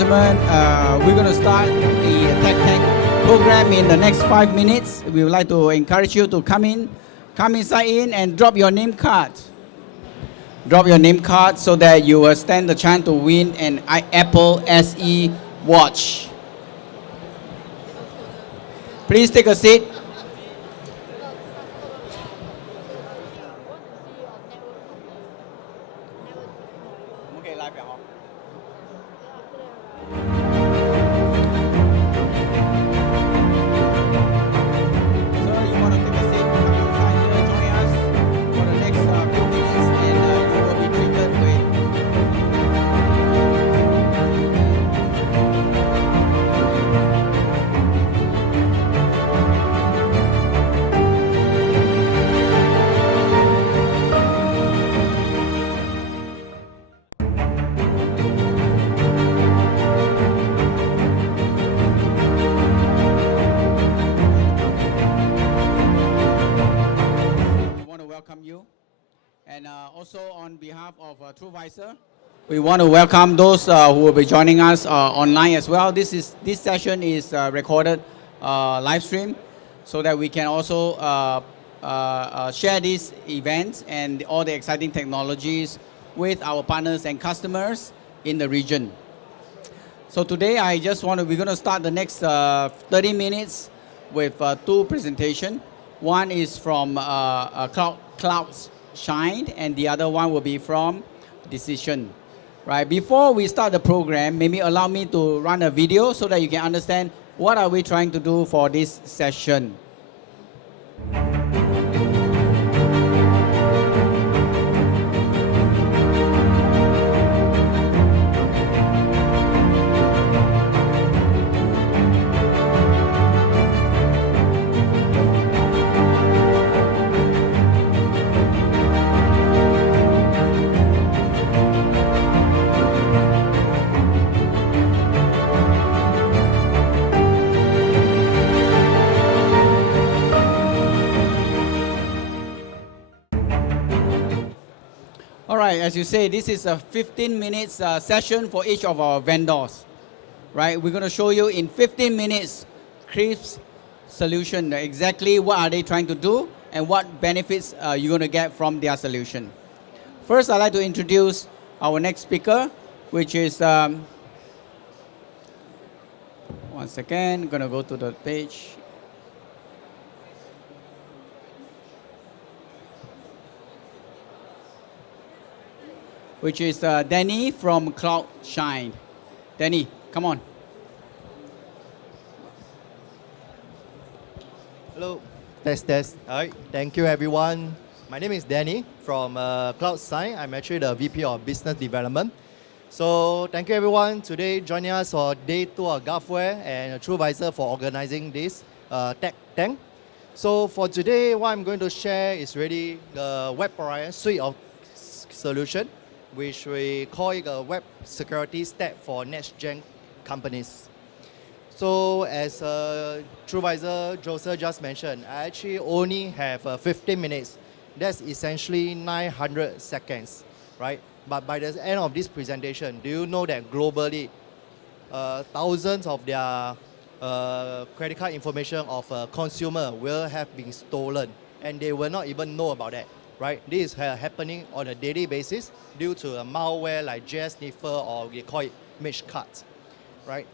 gentlemen, we're going to start the Tech program in the next 5 minutes. We would like to encourage you to come inside and drop your name card. Drop your name card so that you will stand the chance to win an Apple SE watch. Please take a seat. Also on behalf of Truvisor, we want to welcome those who will be joining us online as well. This session is recorded live stream so that we can also share these events and all the exciting technologies with our partners and customers in the region. So today we're going to start the next 30 minutes with two presentations. One is from Cloudsine, and the other one will be from Decision. Right? Before we start the program, maybe allow me to run a video so that you can understand what are we trying to do for this session. As you say, this is a 15 minutes session for each of our vendors, right? We're going to show you in 15 minutes crisp solution, exactly what are they trying to do and what benefits you're going to get from their solution. First, I'd like to introduce our next speaker, which is, 1 second, I'm going to go to the page. Which is Danny from Cloudsine. Danny, come on. Hello, test. All right, thank you everyone. My name is Danny from Cloudsine. I'm actually the VP of Business Development. So thank you everyone today joining us for day 2 of Govware and Truvisor for organizing this Tech Tank. So for today, what I'm going to share is really the Web Horizon suite of solution, which we call it a web security stack for next-gen companies. So as Truvisor Joseph just mentioned, I actually only have 15 minutes. That's essentially 900 seconds, right? But by the end of this presentation, do you know that globally, thousands of their credit card information of a consumer will have been stolen, and they will not even know about that. Right? This is happening on a daily basis due to a malware like JS Sniffer, or we call it Mesh Cards, right?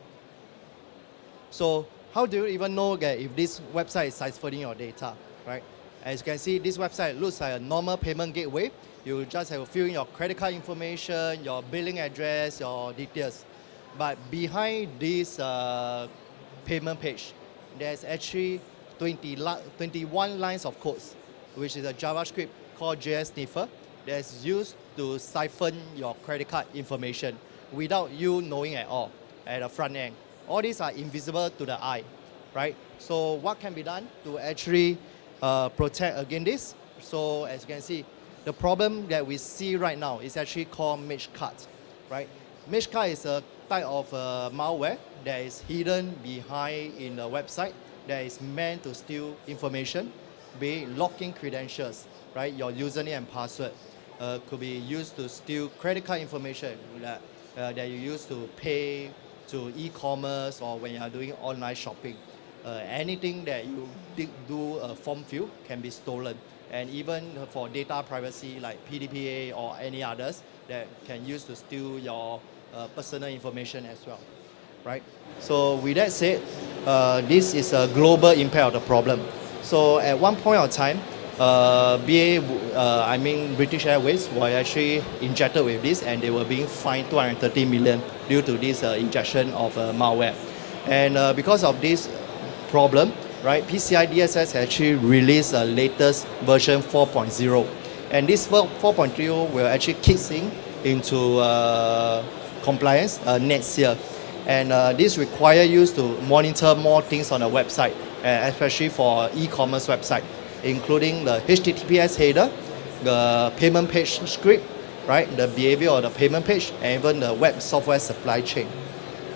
So how do you even know that if this website is siphoning your data, right? As you can see, this website looks like a normal payment gateway. You just have to fill in your credit card information, your billing address, your details. But behind this payment page, there's actually 21 lines of codes, which is a JavaScript called JS Sniffer that's used to siphon your credit card information without you knowing at all at the front end. All these are invisible to the eye, right? So what can be done to actually protect against this? So as you can see, the problem that we see right now is actually called Mesh Cards, right? Mesh Card is a type of malware that is hidden behind in the website that is meant to steal information, be it login credentials, right? Your username and password could be used to steal credit card information that you use to pay to e-commerce or when you are doing online shopping. Anything that you do a form fill can be stolen. And even for data privacy like PDPA or any others that can use to steal your personal information as well, right? So with that said, this is a global impact of the problem. So at one point of time, British Airways were actually injected with this, and they were being fined 230 million due to this injection of malware. And because of this problem, right, PCI DSS actually released a latest version 4.0, and this 4.0 will actually kick into compliance next year. And this requires you to monitor more things on the website, especially for e-commerce website, including the HTTPS header, the payment page script, right, the behavior of the payment page, and even the web software supply chain,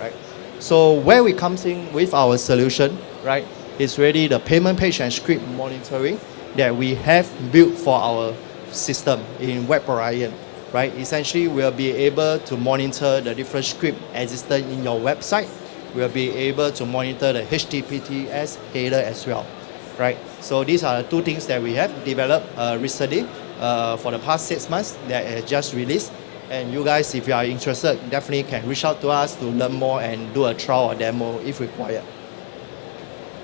right? So where we come in with our solution, right, is really the payment page and script monitoring that we have built for our system in Web Orion, right? Essentially, we'll be able to monitor the different script existent in your website. We'll be able to monitor the HTTPS header as well, right? So these are the two things that we have developed recently for the past 6 months that has just released. And you guys, if you are interested, definitely can reach out to us to learn more and do a trial or demo if required.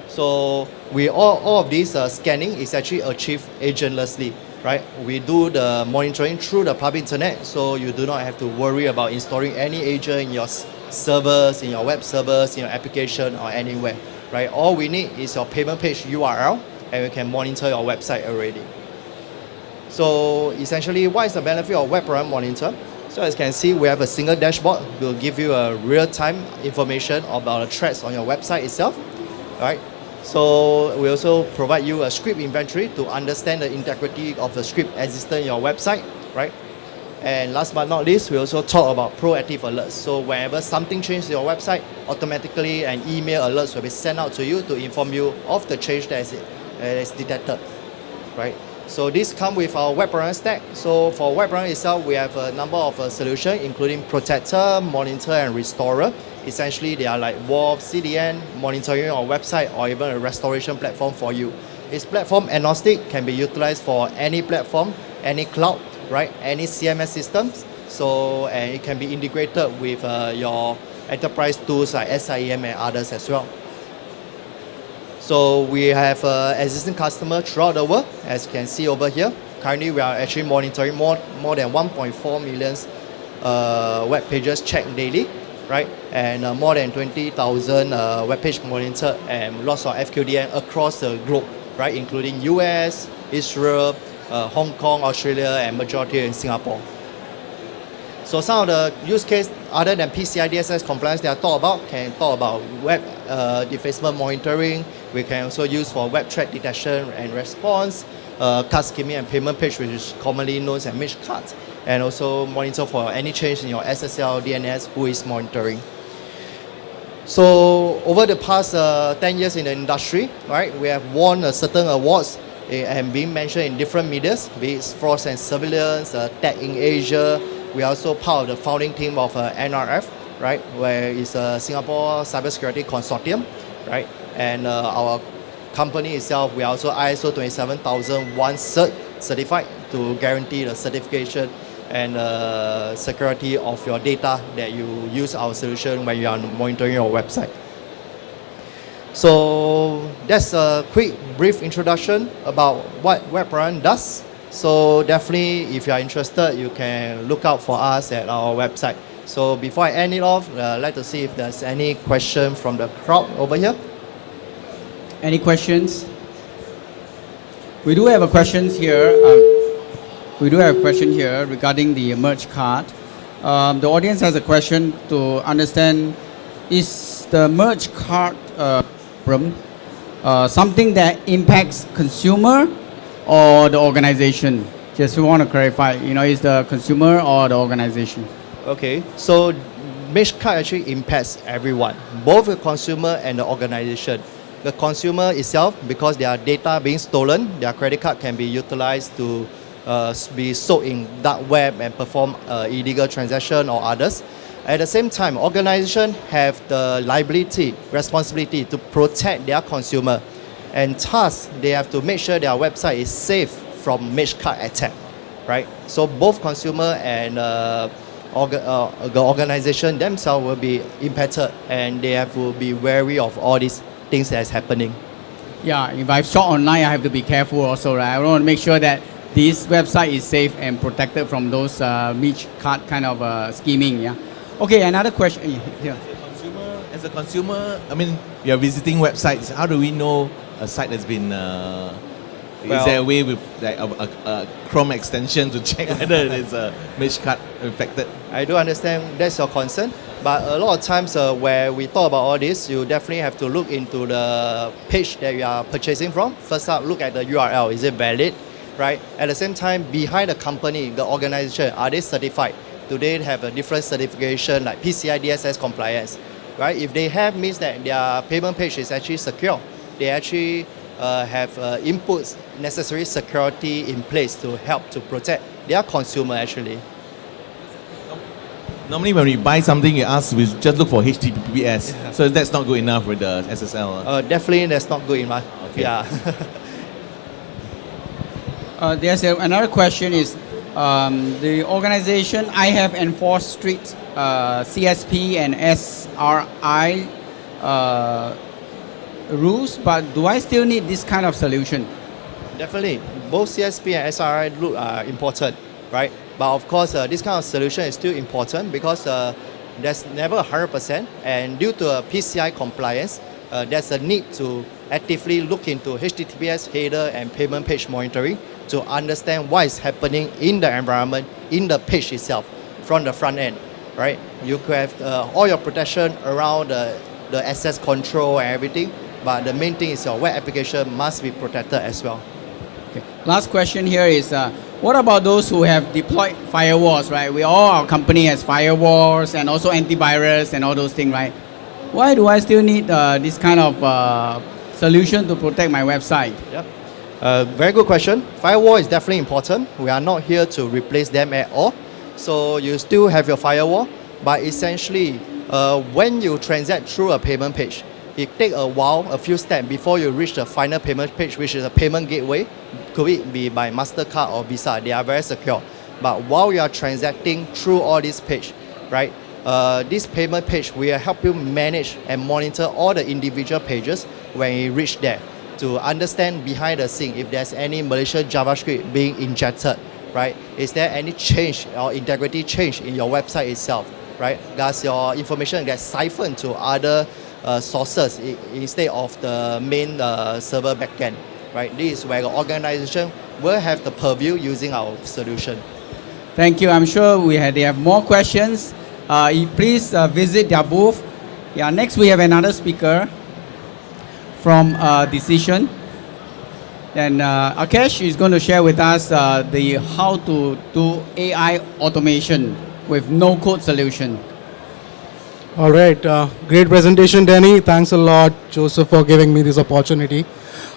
So all of this scanning is actually achieved agentlessly, right? We do the monitoring through the public internet, so you do not have to worry about installing any agent in your servers, in your web servers, in your application or anywhere, right? All we need is your payment page URL, and we can monitor your website already. So essentially, what is the benefit of Web Orion Monitor? So as you can see, we have a single dashboard. We'll give you a real-time information about the threats on your website itself, right? So we also provide you a script inventory to understand the integrity of the script existing in your website, right? And last but not least, we also talk about proactive alerts. So whenever something changes in your website, automatically an email alerts will be sent out to you to inform you of the change that is detected, right? So this comes with our Web Orion stack. So for Web Orion itself, we have a number of solutions, including Protector, Monitor, and Restorer. Essentially, they are like WAF, CDN, monitoring on website, or even a restoration platform for you. It's platform agnostic, can be utilized for any platform, any cloud, right? Any CMS systems. So, and it can be integrated with your enterprise tools like SIEM and others as well. So we have existing customers throughout the world, as you can see over here. Currently, we are actually monitoring more than 1.4 million web pages checked daily, right? And more than 20,000 web page monitored and lots of FQDN across the globe, right? Including US, Israel, Hong Kong, Australia, and majority in Singapore. So some of the use case other than PCI DSS compliance that I can talk about web defacement monitoring. We can also use for web threat detection and response, card skimming and payment page, which is commonly known as Mish cards, and also monitor for any change in your SSL, DNS, who is monitoring. So over the past 10 years in the industry, right, we have won certain awards and been mentioned in different medias, be it Frost and Surveillance, Tech in Asia. We are also part of the founding team of NRF, right, where it's a Singapore Cybersecurity Consortium, right, and our company itself, we are also ISO 27001 certified to guarantee the certification and security of your data that you use our solution when you are monitoring your website. So that's a quick, brief introduction about what Web Orion does. So definitely, if you are interested, you can look out for us at our website. So before I end it off, I'd like to see if there's any question from the crowd over here. Any questions? We do have a question here. Regarding the merge card. The audience has a question to understand: is the merge card problem something that impacts consumer or the organization? Just we want to clarify, is the consumer or the organization? Okay, so mesh card actually impacts everyone, both the consumer and the organization. The consumer itself, because their data being stolen, their credit card can be utilized to be sold in dark web and perform illegal transaction or others. At the same time, organizations have the liability, responsibility to protect their consumer. And thus, they have to make sure their website is safe from Magecart attack, right? So both consumer and the organization themselves will be impacted, and they have to be wary of all these things that's happening. Yeah, if I shop online, I have to be careful also, right? I want to make sure that this website is safe and protected from those niche card kind of scheming. Yeah. Okay, another question. Yeah. As a consumer, I mean, we are visiting websites. How do we know a site has been? Is there a way with like a Chrome extension to check whether it is a Magecart infected? I do understand that's your concern, but a lot of times where we talk about all this, you definitely have to look into the page that you are purchasing from. First up, look at the URL. Is it valid? Right? At the same time, behind the company, the organization, are they certified? Do they have a different certification like PCI DSS compliance? Right? If they have, means that their payment page is actually secure. They actually have inputs, necessary security in place to help to protect their consumer actually. Normally when we buy something, we just look for HTTPS. Yeah. So that's not good enough with the SSL. Definitely that's not good enough. Okay. Yeah. There's another question is, the organization, I have enforced strict CSP and SRI rules, but do I still need this kind of solution? Definitely, both CSP and SRI are important, right? But of course, this kind of solution is still important because there's never 100%, and due to PCI compliance, there's a need to actively look into HTTPS header and payment page monitoring to understand what is happening in the environment, in the page itself, from the front end, right? You could have all your protection around the access control and everything, but the main thing is your web application must be protected as well. Okay. Last question here is, what about those who have deployed firewalls, right? Our company has firewalls and also antivirus and all those things, right? Why do I still need this kind of solution to protect my website? Yep. Very good question. Firewall is definitely important. We are not here to replace them at all. So you still have your firewall, but essentially, when you transact through a payment page, it takes a while, a few steps before you reach the final payment page, which is a payment gateway. Could it be by MasterCard or Visa? They are very secure. But while you are transacting through all these pages, right? This payment page will help you manage and monitor all the individual pages when you reach there to understand behind the scene if there's any malicious JavaScript being injected, right? Is there any change or integrity change in your website itself, right? Does your information get siphoned to other sources instead of the main server backend, right? This is where the organization will have the purview using our solution. Thank you. I'm sure they have more questions. Please visit their booth. Yeah, next we have another speaker from Decision. Then Akesh is going to share with us the how to do AI automation with no-code solution. All right, great presentation, Danny. Thanks a lot, Joseph, for giving me this opportunity.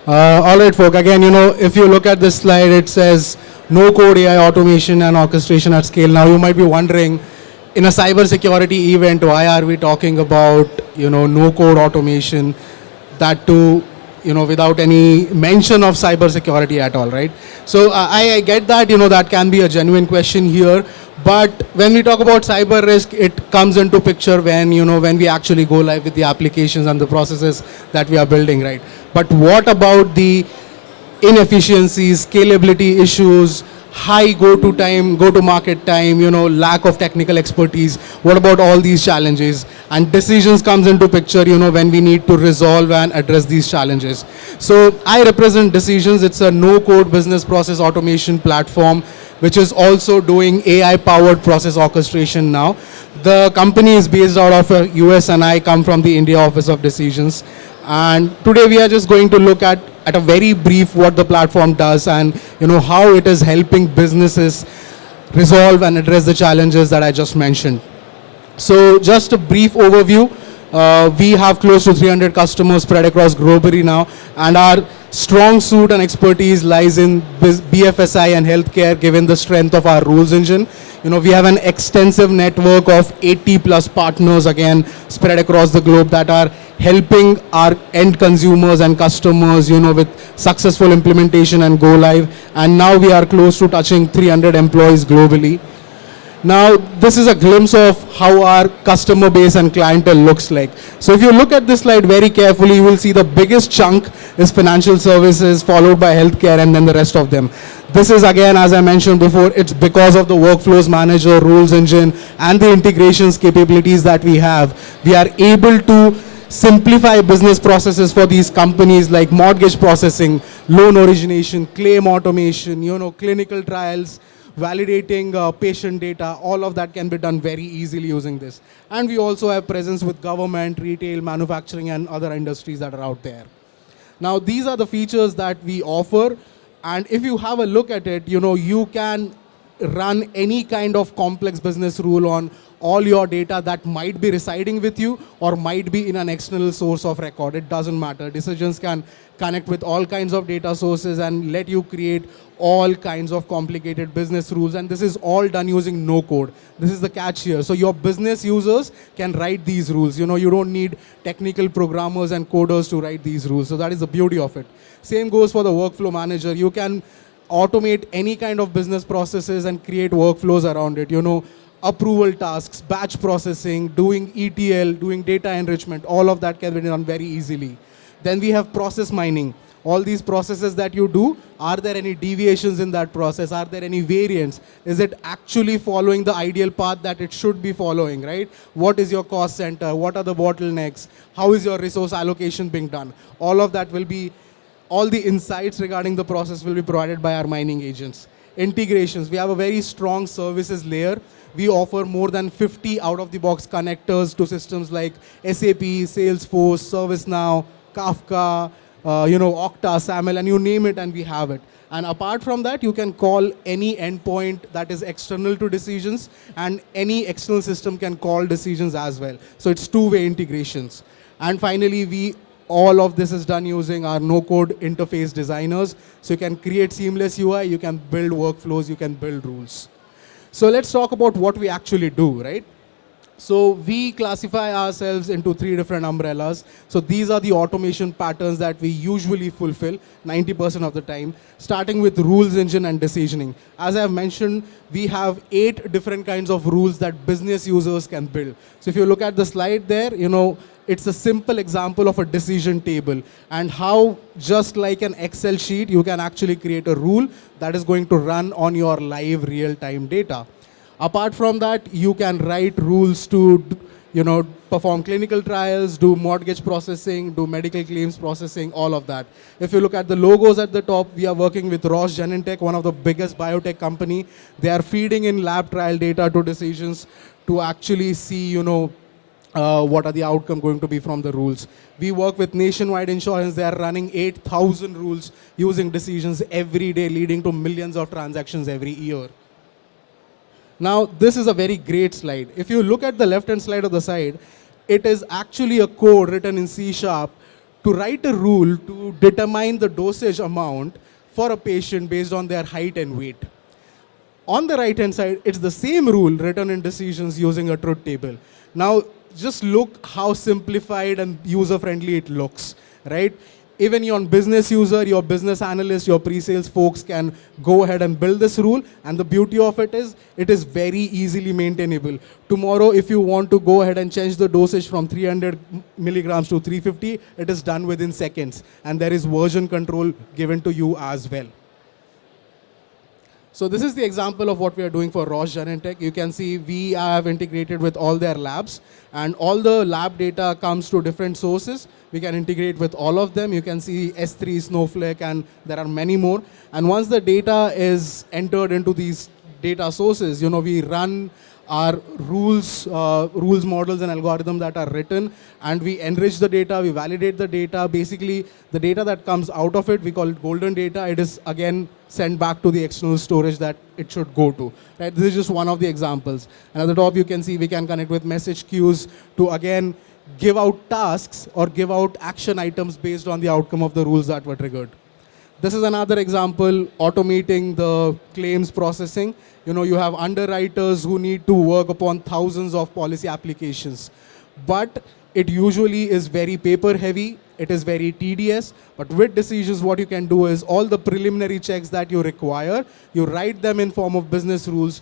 All right, folk, again, if you look at this slide, it says no-code AI automation and orchestration at scale. Now, you might be wondering, in a cybersecurity event, why are we talking about, no-code automation, that too, without any mention of cybersecurity at all, right? So I get that, that can be a genuine question here. But when we talk about cyber risk, it comes into picture when, when we actually go live with the applications and the processes that we are building, right? But what about the inefficiencies, scalability issues, high go-to-market time, lack of technical expertise? What about all these challenges? And decisions comes into picture, when we need to resolve and address these challenges. So I represent Decisions. It's a no-code business process automation platform, which is also doing AI-powered process orchestration now. The company is based out of US, and I come from the India office of Decisions. And today we are just going to look at a very brief what the platform does and how it is helping businesses resolve and address the challenges that I just mentioned. So just a brief overview. We have close to 300 customers spread across globally now, and our strong suit and expertise lies in BFSI and healthcare, given the strength of our rules engine. We have an extensive network of 80 plus partners again spread across the globe that are helping our end consumers and customers, with successful implementation and go live. And now we are close to touching 300 employees globally. Now, this is a glimpse of how our customer base and clientele looks like. So if you look at this slide very carefully, you will see the biggest chunk is financial services, followed by healthcare, and then the rest of them. This is, again, as I mentioned before, it's because of the workflows manager, rules engine, and the integrations capabilities that we have. We are able to simplify business processes for these companies like mortgage processing, loan origination, claim automation, clinical trials, validating patient data. All of that can be done very easily using this. And we also have presence with government, retail, manufacturing, and other industries that are out there. Now, these are the features that we offer. And if you have a look at it, you can run any kind of complex business rule on all your data that might be residing with you or might be in an external source of record. It doesn't matter. Decisions can connect with all kinds of data sources and let you create all kinds of complicated business rules. And this is all done using no code. This is the catch here. So your business users can write these rules. You don't need technical programmers and coders to write these rules. So that is the beauty of it. Same goes for the workflow manager. You can automate any kind of business processes and create workflows around it. Approval tasks, batch processing, doing ETL, doing data enrichment, all of that can be done very easily. Then we have process mining. All these processes that you do, are there any deviations in that process? Are there any variants? Is it actually following the ideal path that it should be following, right? What is your cost center? What are the bottlenecks? How is your resource allocation being done? All of that will be, all the insights regarding the process will be provided by our mining agents. Integrations, we have a very strong services layer. We offer more than 50 out-of-the-box connectors to systems like SAP, Salesforce, ServiceNow, Kafka, Okta, SAML, and you name it, and we have it. And apart from that, you can call any endpoint that is external to decisions, and any external system can call decisions as well. So it's two-way integrations. And finally, all of this is done using our no-code interface designers. So you can create seamless UI, you can build workflows, you can build rules. So let's talk about what we actually do, right? So we classify ourselves into 3 different umbrellas. So these are the automation patterns that we usually fulfill 90% of the time, starting with rules engine and decisioning. As I have mentioned, we have 8 different kinds of rules that business users can build. So if you look at the slide there, it's a simple example of a decision table and how, just like an Excel sheet, you can actually create a rule that is going to run on your live real-time data. Apart from that, you can write rules to, perform clinical trials, do mortgage processing, do medical claims processing, all of that. If you look at the logos at the top, we are working with Roche Genentech, one of the biggest biotech company. They are feeding in lab trial data to decisions to actually see, what are the outcome going to be from the rules. We work with Nationwide Insurance. They are running 8,000 rules using decisions every day, leading to millions of transactions every year. Now, this is a very great slide. If you look at the left-hand side of the side, it is actually a code written in C# to write a rule to determine the dosage amount for a patient based on their height and weight. On the right-hand side, it's the same rule written in decisions using a truth table. Now, just look how simplified and user-friendly it looks, right? Even your business user, your business analyst, your pre-sales folks can go ahead and build this rule. And the beauty of it is very easily maintainable. Tomorrow, if you want to go ahead and change the dosage from 300 milligrams to 350, it is done within seconds. And there is version control given to you as well. So this is the example of what we are doing for Roche Genentech. You can see we have integrated with all their labs, and all the lab data comes to different sources. We can integrate with all of them. You can see S3, Snowflake, and there are many more. And once the data is entered into these data sources, we run our rules models and algorithms that are written, and we enrich the data, we validate the data. Basically, the data that comes out of it, we call it golden data. It is, again, sent back to the external storage that it should go to. Right? This is just one of the examples. And at the top, you can see we can connect with message queues to, again, give out tasks or give out action items based on the outcome of the rules that were triggered. This is another example, automating the claims processing. You have underwriters who need to work upon thousands of policy applications. But it usually is very paper heavy, it is very tedious, but with decisions what you can do is all the preliminary checks that you require, you write them in form of business rules,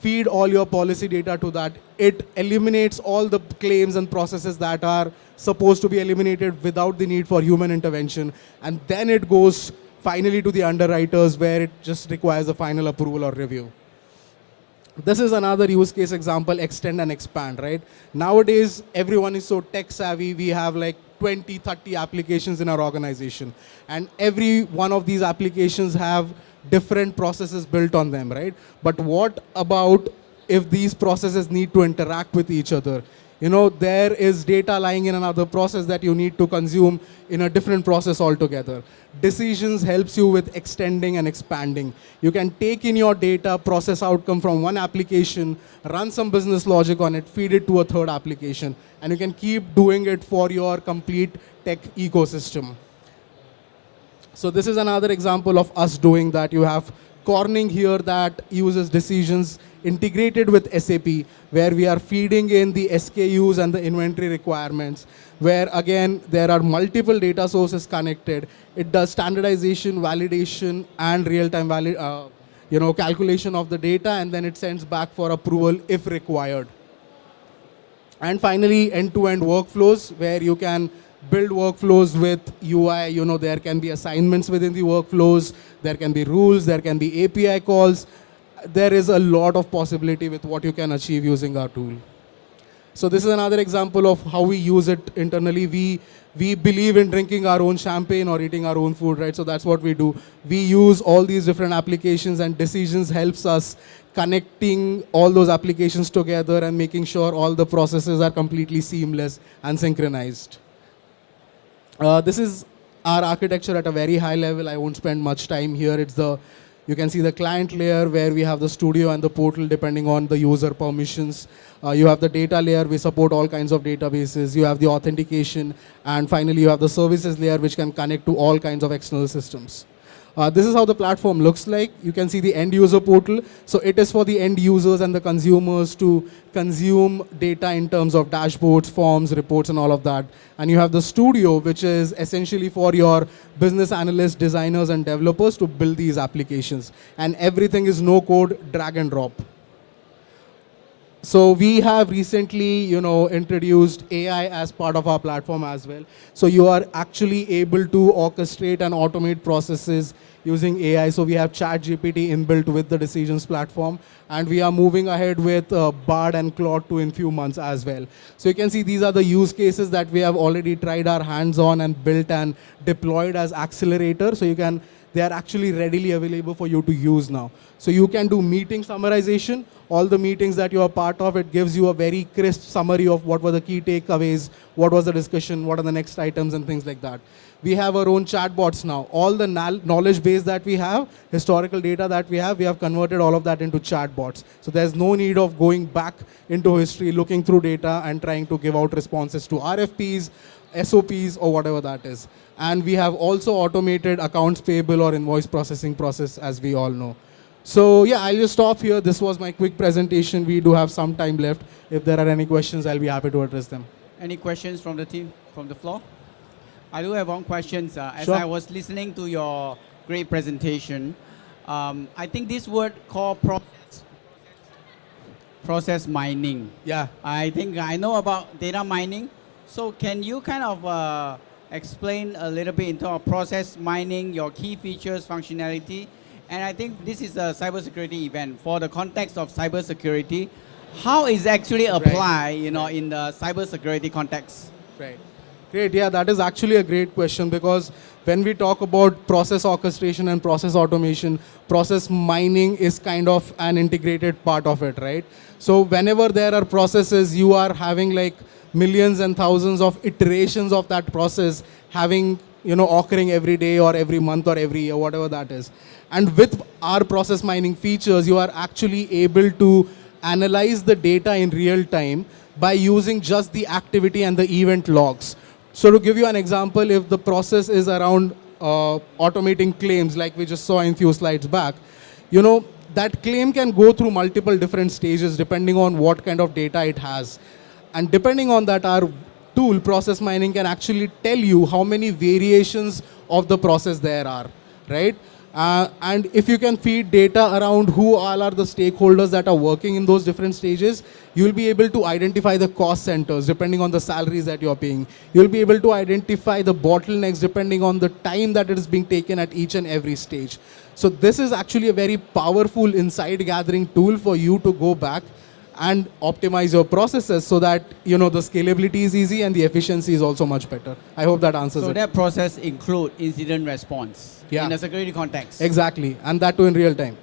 feed all your policy data to that. It eliminates all the claims and processes that are supposed to be eliminated without the need for human intervention. And then it goes finally to the underwriters where it just requires a final approval or review. This is another use case example, extend and expand, right? Nowadays, everyone is so tech savvy. We have like 20, 30 applications in our organization. And every one of these applications have different processes built on them, right? But what about if these processes need to interact with each other? There is data lying in another process that you need to consume in a different process altogether. Decisions helps you with extending and expanding. You can take in your data, process outcome from one application, run some business logic on it, feed it to a third application, and you can keep doing it for your complete tech ecosystem. So this is another example of us doing that. You have Corning here that uses decisions integrated with SAP, where we are feeding in the SKUs and the inventory requirements, where again, there are multiple data sources connected. It does standardization, validation, and real-time calculation of the data, and then it sends back for approval if required. And finally, end-to-end workflows, where you can build workflows with UI. There can be assignments within the workflows, there can be rules, there can be API calls. There is a lot of possibility with what you can achieve using our tool. So this is another example of how we use it internally. We believe in drinking our own champagne or eating our own food, right? So that's what we do. We use all these different applications, and decisions helps us connecting all those applications together and making sure all the processes are completely seamless and synchronized. This is our architecture at a very high level. I won't spend much time here. You can see the client layer where we have the studio and the portal depending on the user permissions. You have the data layer, we support all kinds of databases. You have the authentication, and finally you have the services layer which can connect to all kinds of external systems. This is how the platform looks like. You can see the end user portal. So it is for the end users and the consumers to consume data in terms of dashboards, forms, reports, and all of that. And you have the studio, which is essentially for your business analysts, designers, and developers to build these applications. And everything is no code, drag and drop. So we have recently, introduced AI as part of our platform as well. So you are actually able to orchestrate and automate processes using AI. So we have ChatGPT inbuilt with the Decisions platform, and we are moving ahead with Bard and Claude 2 in few months as well. So you can see these are the use cases that we have already tried our hands on and built and deployed as accelerator. So they are actually readily available for you to use now. So you can do meeting summarization. All the meetings that you are part of, it gives you a very crisp summary of what were the key takeaways, what was the discussion, what are the next items, and things like that. We have our own chatbots now. All the knowledge base that we have, historical data that we have converted all of that into chatbots. So there's no need of going back into history, looking through data, and trying to give out responses to RFPs, SOPs, or whatever that is. And we have also automated accounts payable or invoice processing process, as we all know. So yeah, I'll just stop here. This was my quick presentation. We do have some time left. If there are any questions, I'll be happy to address them. Any questions from the team, from the floor? I do have one question. As Sure. I was listening to your great presentation, I think this word called process mining. Yeah. I think I know about data mining. So can you kind of explain a little bit into our process mining, your key features, functionality? And I think this is a cybersecurity event. For the context of cybersecurity, how is actually applied, in the cybersecurity context? Right. Great. Yeah, that is actually a great question, because when we talk about process orchestration and process automation, process mining is kind of an integrated part of it, right? So whenever there are processes, you are having like millions and thousands of iterations of that process having, occurring every day or every month or every year, whatever that is. And with our process mining features, you are actually able to analyze the data in real time by using just the activity and the event logs. So to give you an example, if the process is around automating claims like we just saw in few slides back, that claim can go through multiple different stages depending on what kind of data it has. And depending on that, our tool, process mining, can actually tell you how many variations of the process there are, right? And if you can feed data around who all are the stakeholders that are working in those different stages, you'll be able to identify the cost centers depending on the salaries that you're paying. You'll be able to identify the bottlenecks depending on the time that it is being taken at each and every stage. So this is actually a very powerful insight gathering tool for you to go back and optimize your processes so that the scalability is easy and the efficiency is also much better. I hope that answers So it. that process include incident response Yeah. in a security context. Exactly, and that too in real time.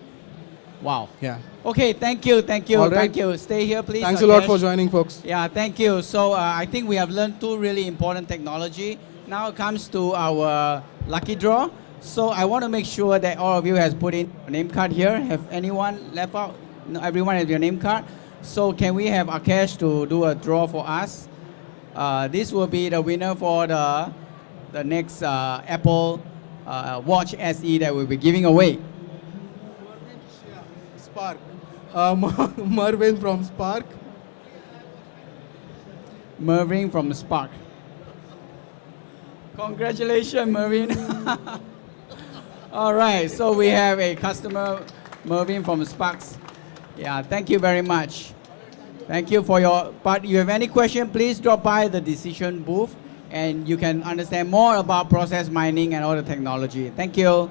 Wow. Yeah. Okay, thank you, All right. thank you. Stay here, please. Thanks a lot Akesh. for joining, folks. Yeah, thank you. So I think we have learned two really important technology. Now it comes to our lucky draw. So I want to make sure that all of you has put in a name card here. Have anyone left out? No, everyone has your name card. So can we have Akesh to do a draw for us? This will be the winner for the next Apple Watch SE that we'll be giving away. Spark. Mervin from Spark. Mervin from Spark. Congratulations, Mervin. All right, so we have a customer, Mervin from Sparks. Yeah, thank you very much. Thank you for your, but you have any question, please drop by the decision booth and you can understand more about process mining and all the technology. Thank you.